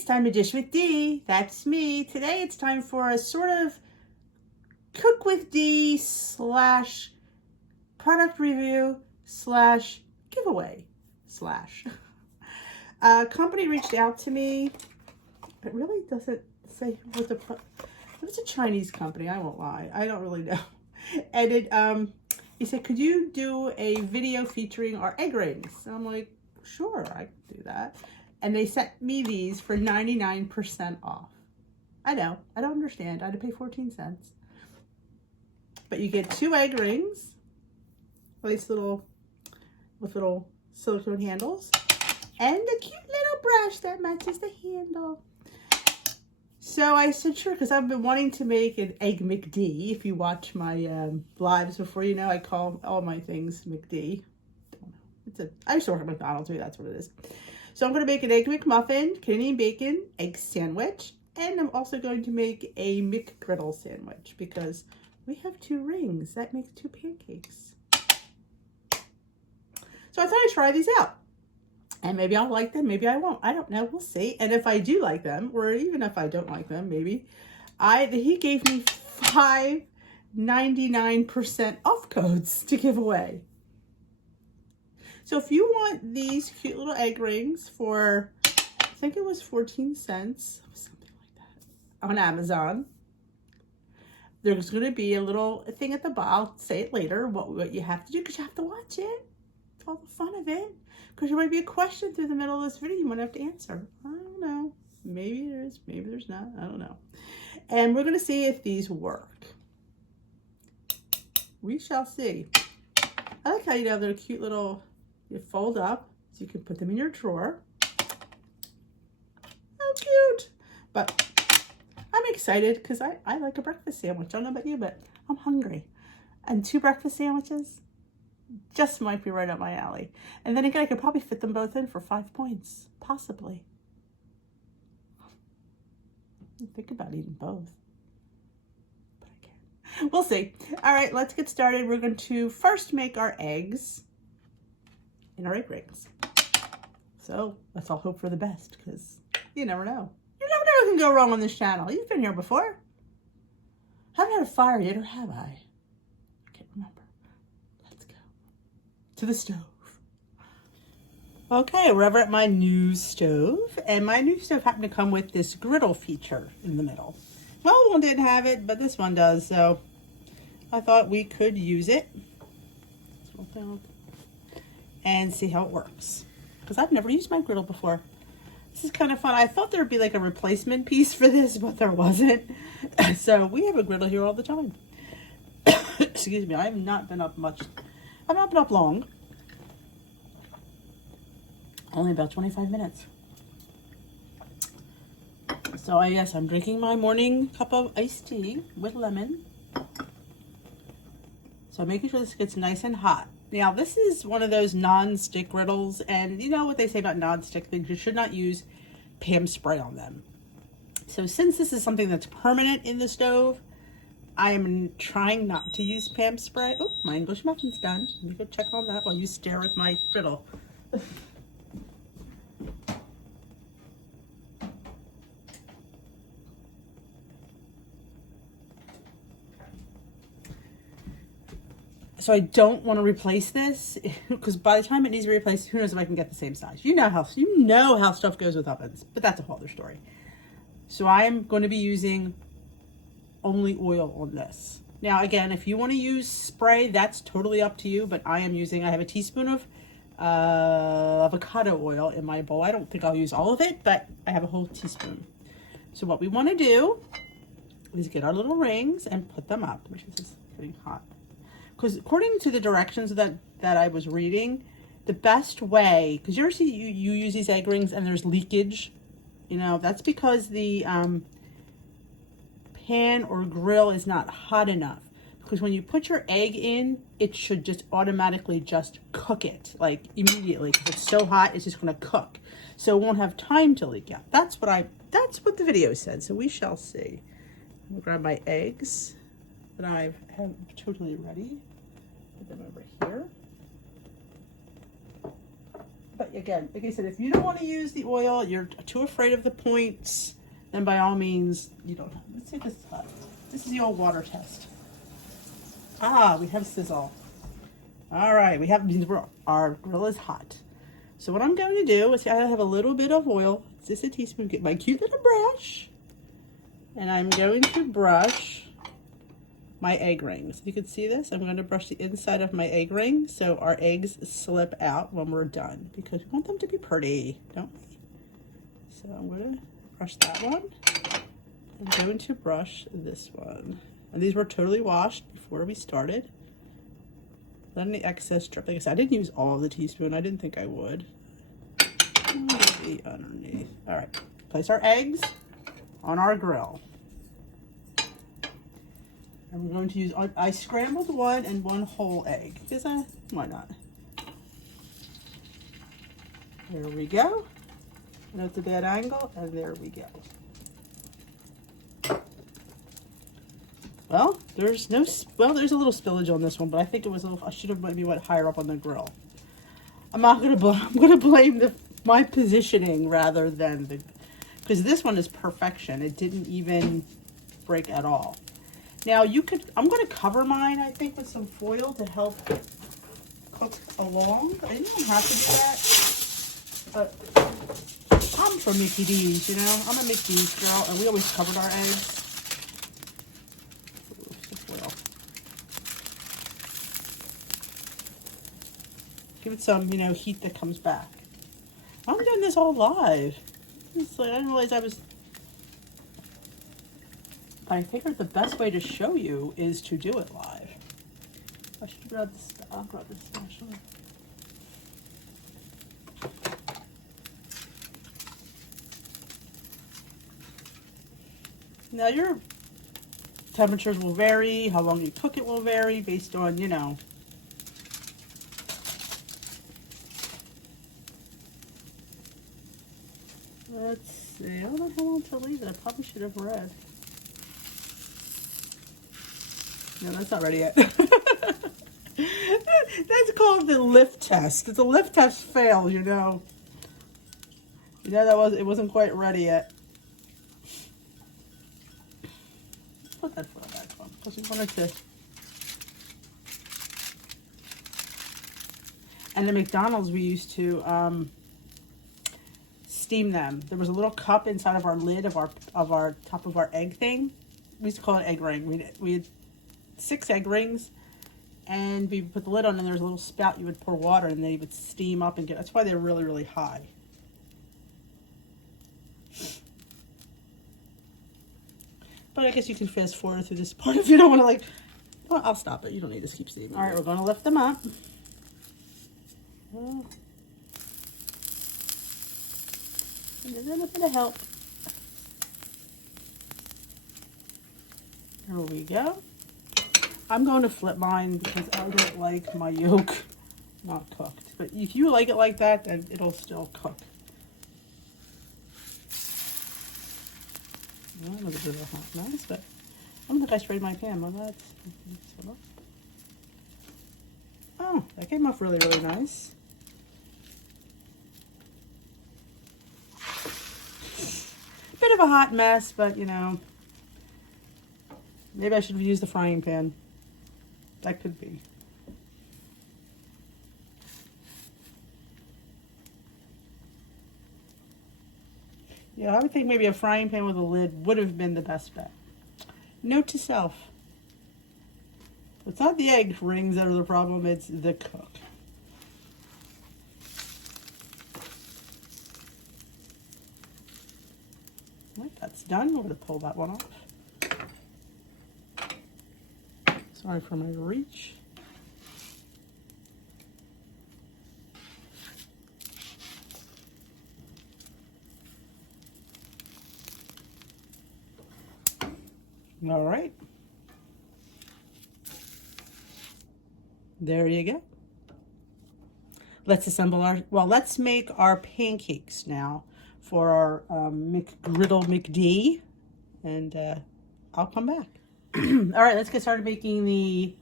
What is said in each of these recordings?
it's time to dish with D. That's me. Today it's time for a sort of cook with D slash product review slash giveaway slash. A company reached out to me. It really doesn't say what the... It's a Chinese company, I won't lie. I don't really know. And he said, could you do a video featuring our egg rings? And I'm like, sure, I can do that. And they sent me these for 99% off. I know, I don't understand. I had to pay 14 cents. But you get 2 egg rings, nice little, with little silicone handles, and a cute little brush that matches the handle. So I said, sure, because I've been wanting to make an egg McD. If you watch my lives before, you know I call all my things McD. I used to work at McDonald's, maybe that's what it is. So I'm going to make an egg McMuffin, Canadian bacon, egg sandwich, and I'm also going to make a McGriddle sandwich because we have 2 rings. That makes 2 pancakes. So I thought I'd try these out. And maybe I'll like them, maybe I won't. I don't know, we'll see. And if I do like them, or even if I don't like them, maybe, he gave me 5 99% off codes to give away. So if you want these cute little egg rings for, I think it was 14 cents, something like that, on Amazon, there's going to be a little thing at the bottom. I'll say it later, what you have to do, because you have to watch it. It's all the fun of it. Because there might be a question through the middle of this video you might have to answer. I don't know. Maybe there is, maybe there's not. I don't know. And we're going to see if these work. We shall see. I like how you have their cute little... You fold up so you can put them in your drawer. How cute. But I'm excited because I like a breakfast sandwich. I don't know about you, but I'm hungry. And 2 breakfast sandwiches just might be right up my alley. And then again, I could probably fit them both in for 5 points. Possibly. Think about eating both. But I can't. We'll see. All right, let's get started. We're going to first make our eggs in our egg rings. So let's all hope for the best, because you never know. You never know what can go wrong on this channel. You've been here before. I haven't had a fire yet, or have I? I can't remember. Let's go to the stove. Okay, we're over at my new stove, and my new stove happened to come with this griddle feature in the middle. Well, one didn't have it, but this one does, so I thought we could use it. And see how it works, because I've never used my griddle before. This is kind of fun. I thought there'd be like a replacement piece for this, but there wasn't. So we have a griddle here all the time. Excuse me, I have not been up much. I've not been up long. Only about 25 minutes. So I'm drinking my morning cup of iced tea with lemon. So I'm making sure this gets nice and hot. Now, this is one of those non-stick griddles, and you know what they say about non-stick things, you should not use Pam spray on them. So since this is something that's permanent in the stove, I am trying not to use Pam spray. Oh, my English muffin's done. Let me go check on that while you stare at my griddle. So I don't want to replace this, because by the time it needs to be replaced, who knows if I can get the same size. You know how stuff goes with ovens, but that's a whole other story. So I am going to be using only oil on this. Now again, if you want to use spray, that's totally up to you, but I have a teaspoon of avocado oil in my bowl. I don't think I'll use all of it, but I have a whole teaspoon. So what we want to do is get our little rings and put them up, which is getting hot. Because according to the directions that I was reading, the best way, because you ever see you use these egg rings and there's leakage, you know, that's because the pan or grill is not hot enough. Because when you put your egg in, it should just automatically just cook it, like immediately, because it's so hot, it's just going to cook. So it won't have time to leak out. That's what the video said, so we shall see. I'm going to grab my eggs that I have totally ready. Put them over here. But again, like I said, if you don't want to use the oil, you're too afraid of the points, then by all means, you don't. Let's see if this is hot. This is the old water test. Ah, we have sizzle. All right, we have, our grill is hot. So what I'm going to do is I have a little bit of oil, just a teaspoon, get my cute little brush, and I'm going to brush my egg rings. You can see this. I'm going to brush the inside of my egg ring so our eggs slip out when we're done, because we want them to be pretty, don't we? So I'm going to brush that one. I'm going to brush this one. And these were totally washed before we started. Letting the excess drip. Like I said, I didn't use all of the teaspoon. I didn't think I would. Maybe underneath. All right. Place our eggs on our grill. And we're going to use, I scrambled one and one whole egg. Because why not? There we go. And it's a bad angle, and there we go. Well, there's a little spillage on this one, but I think it was I should have maybe went higher up on the grill. I'm gonna blame my positioning rather than because this one is perfection. It didn't even break at all. Now I'm gonna cover mine, I think, with some foil to help cook along. I didn't have to do that, but I'm from Mickey D's, you know? I'm a Mickey D's girl, and we always covered our eggs. Give it some, heat that comes back. I'm doing this all live. It's like, I didn't realize I figured the best way to show you is to do it live. I should grab this. I'll grab this actually. Now your temperatures will vary, how long you cook it will vary based on, Let's see, I don't know how long to leave it. I probably should have read. No, that's not ready yet. That's called the lift test. It's a lift test fail, You know it wasn't quite ready yet. Put that foil back on because we wanted to. And at McDonald's we used to steam them. There was a little cup inside of our lid of our top of our egg thing. We used to call it egg ring. We had 6 egg rings, and we put the lid on, and there was a little spout you would pour water, and they would steam up and get. That's why they're really, really high. But I guess you can fast forward through this part if you don't want to well, I'll stop it. You don't need to keep steaming. All right, we're going to lift them up. Oh. And there's a little bit of help. There we go. I'm going to flip mine because I don't like my yolk not cooked. But if you like it like that, then it'll still cook. Well, a little bit of a hot mess, but I don't think I sprayed my pan. Well, that's... Oh, that came off really, really nice. Bit of a hot mess, but maybe I should have used the frying pan. That could be. Yeah, I would think maybe a frying pan with a lid would have been the best bet. Note to self. It's not the egg rings that are the problem, it's the cook. Right, that's done. We're going to pull that one off. Sorry for my reach. All right. There you go. Let's assemble let's make our pancakes now for our Griddle McD, and I'll come back. All right, let's get started making the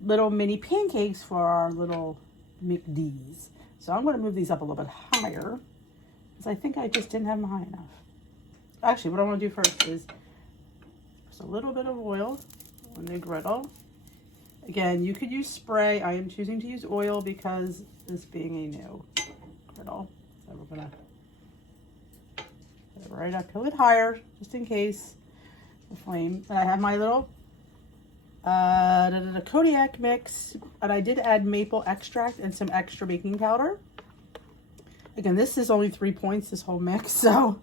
little mini pancakes for our little McDs. So I'm going to move these up a little bit higher because I think I just didn't have them high enough. Actually, what I want to do first is just a little bit of oil on the griddle. Again, you could use spray. I am choosing to use oil because this being a new griddle. So we're going to put it right up a little bit higher just in case the flame. And I have my little Kodiak mix, and I did add maple extract and some extra baking powder. Again, this is only 3 points, this whole mix, so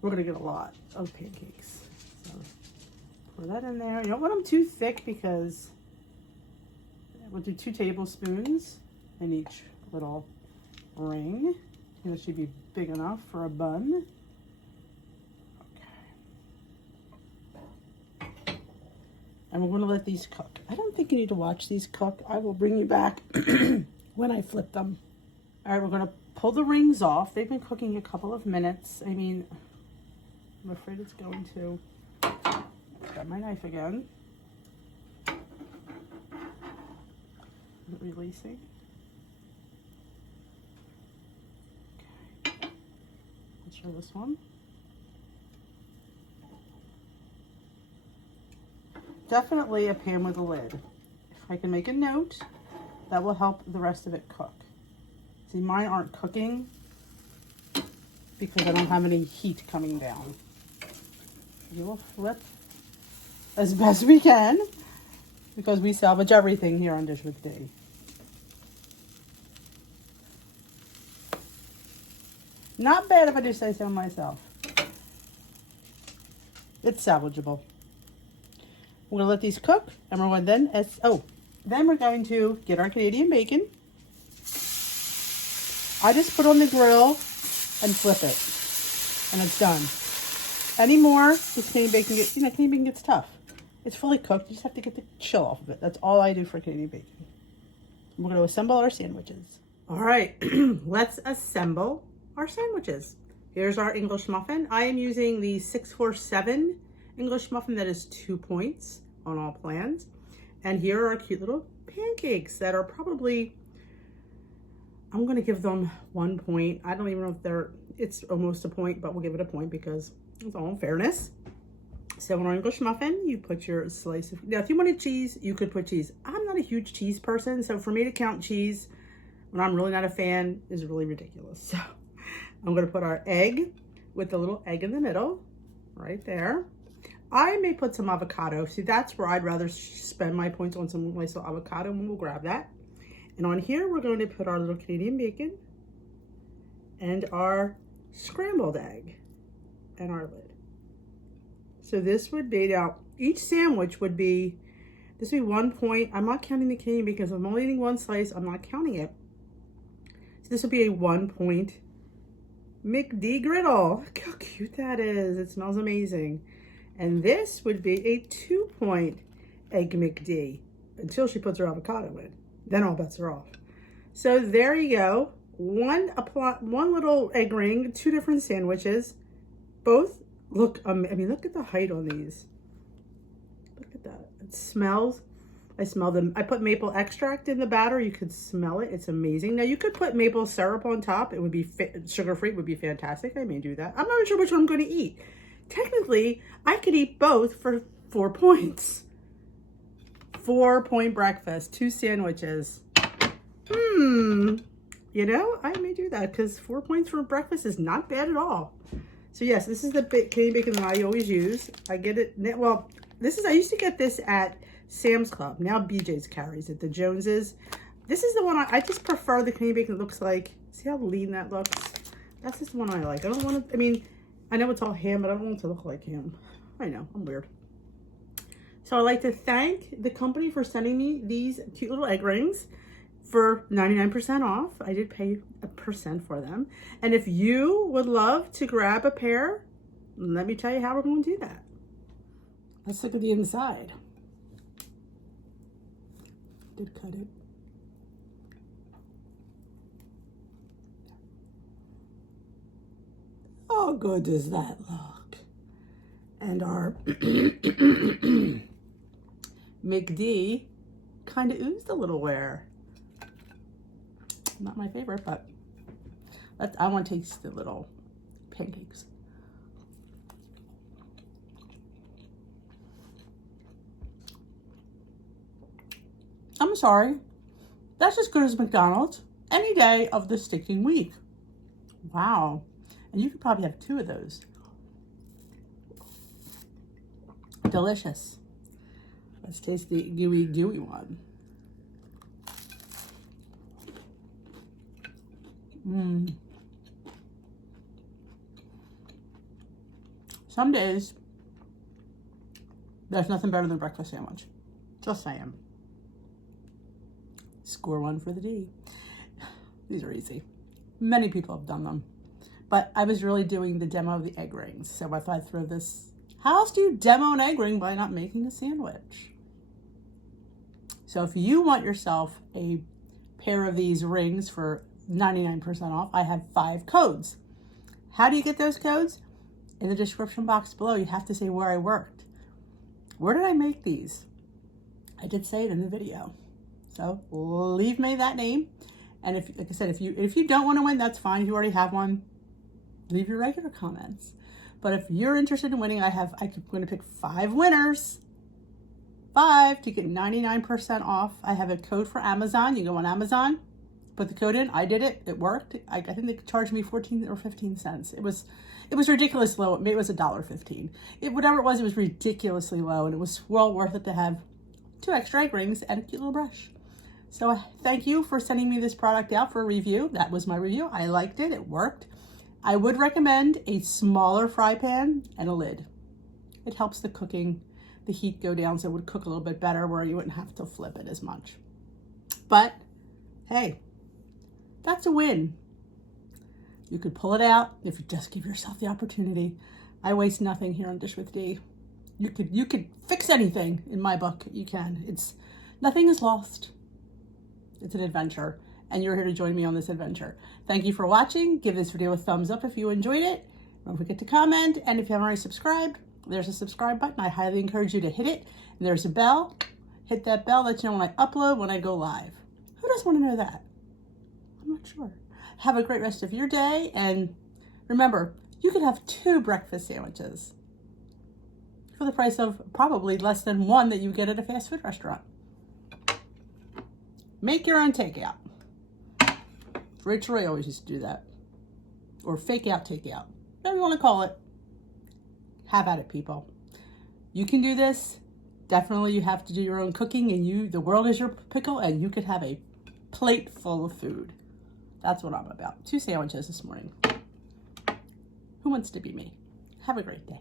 we're gonna get a lot of pancakes. So pour that in there. You don't want them too thick because we'll do 2 tablespoons in each little ring. And it should be big enough for a bun. And we're going to let these cook. I don't think you need to watch these cook. I will bring you back when I flip them. All right, we're going to pull the rings off. They've been cooking a couple of minutes. I mean, I'm afraid it's going to. Got my knife again. Is it releasing? Okay. Let's show this one. Definitely a pan with a lid. If I can make a note, that will help the rest of it cook. See, mine aren't cooking because I don't have any heat coming down. We will flip as best we can because we salvage everything here on Dish with D. Not bad if I do say so myself. It's salvageable. We're gonna let these cook, and we're going to then we're going to get our Canadian bacon. I just put on the grill and flip it, and it's done. Anymore, this Canadian bacon gets, Canadian bacon gets tough. It's fully cooked. You just have to get the chill off of it. That's all I do for Canadian bacon. We're going to assemble our sandwiches. All right, let's assemble our sandwiches. Here's our English muffin. I am using the 647 English muffin that is 2 points on all plans. And here are our cute little pancakes that are probably, I'm going to give them 1 point. I don't even know if it's almost a point, but we'll give it a point because it's all in fairness. So on our English muffin, you put your slice of, now if you wanted cheese, you could put cheese. I'm not a huge cheese person, so for me to count cheese when I'm really not a fan is really ridiculous. So I'm going to put our egg with the little egg in the middle, right there. I may put some avocado. See, that's where I'd rather spend my points on some nice little avocado, and we'll grab that. And on here, we're going to put our little Canadian bacon and our scrambled egg and our lid. So this would be, now each sandwich would be, this would be 1 point. I'm not counting the Canadian bacon because I'm only eating one slice. I'm not counting it. So this would be a 1 point McD griddle. Look how cute that is. It smells amazing. And this would be a 2 point egg McD until she puts her avocado in. Then all bets are off. So there you go. One little egg ring, 2 different sandwiches. Both look, I mean, look at the height on these. Look at that. It smells. I smell them. I put maple extract in the batter. You could smell it. It's amazing. Now you could put maple syrup on top. It would be sugar-free. It would be fantastic. I may do that. I'm not even sure which one I'm going to eat. Technically, I could eat both for 4 points. 4 point breakfast, 2 sandwiches. You know, I may do that because 4 points for breakfast is not bad at all. So yes, this is the Canadian bacon that I always use. I get it, well, I used to get this at Sam's Club. Now BJ's carries it, the Joneses. This is the one I just prefer the Canadian bacon that looks like, see how lean that looks? That's just the one I like. I don't want to, I mean, I know it's all ham, but I don't want it to look like ham. I know, I'm weird. So I'd like to thank the company for sending me these cute little egg rings for 99% off. I did pay a % for them. And if you would love to grab a pair, let me tell you how we're going to do that. Let's look at the inside. Did cut it. How good does that look? And our McD kind of oozed a little wear. Not my favorite, but I want to taste the little pancakes. I'm sorry. That's as good as McDonald's any day of the sticking week. Wow. And you could probably have 2 of those. Delicious. Let's taste the gooey one. Some days, there's nothing better than a breakfast sandwich. Just saying. Score 1 for the D. These are easy. Many people have done them. But I was really doing the demo of the egg rings. So I thought I'd throw this. How else do you demo an egg ring by not making a sandwich? So if you want yourself a pair of these rings for 99% off, I have 5 codes. How do you get those codes? In the description box below, you have to say where I worked. Where did I make these? I did say it in the video. So leave me that name. And if, like I said, if you don't want to win, that's fine. If you already have one, leave your regular comments. But if you're interested in winning, I'm going to pick 5 winners. 5 to get 99% off. I have a code for Amazon. You go on Amazon, put the code in. I did it. It worked. I think they charged me 14 or 15 cents. It was ridiculous low. Maybe it was $1.15. Whatever it was ridiculously low, and it was well worth it to have 2 extra egg rings and a cute little brush. So thank you for sending me this product out for a review. That was my review. I liked it. It worked. I would recommend a smaller fry pan and a lid. It helps the cooking, the heat go down, so it would cook a little bit better where you wouldn't have to flip it as much. But hey, that's a win. You could pull it out if you just give yourself the opportunity. I waste nothing here on Dish with D. You could fix anything in my book. You can. Nothing is lost. It's an adventure, and you're here to join me on this adventure. Thank you for watching. Give this video a thumbs up if you enjoyed it. Don't forget to comment, and if you haven't already subscribed, there's a subscribe button. I highly encourage you to hit it. And there's a bell. Hit that bell, let you know when I upload, when I go live. Who doesn't want to know that? I'm not sure. Have a great rest of your day, and remember, you can have 2 breakfast sandwiches for the price of probably less than 1 that you get at a fast food restaurant. Make your own takeout. Rachel Ray always used to do that. Or fake out takeout. Whatever you want to call it. Have at it, people. You can do this. Definitely you have to do your own cooking, and the world is your pickle, and you could have a plate full of food. That's what I'm about. 2 sandwiches this morning. Who wants to be me? Have a great day.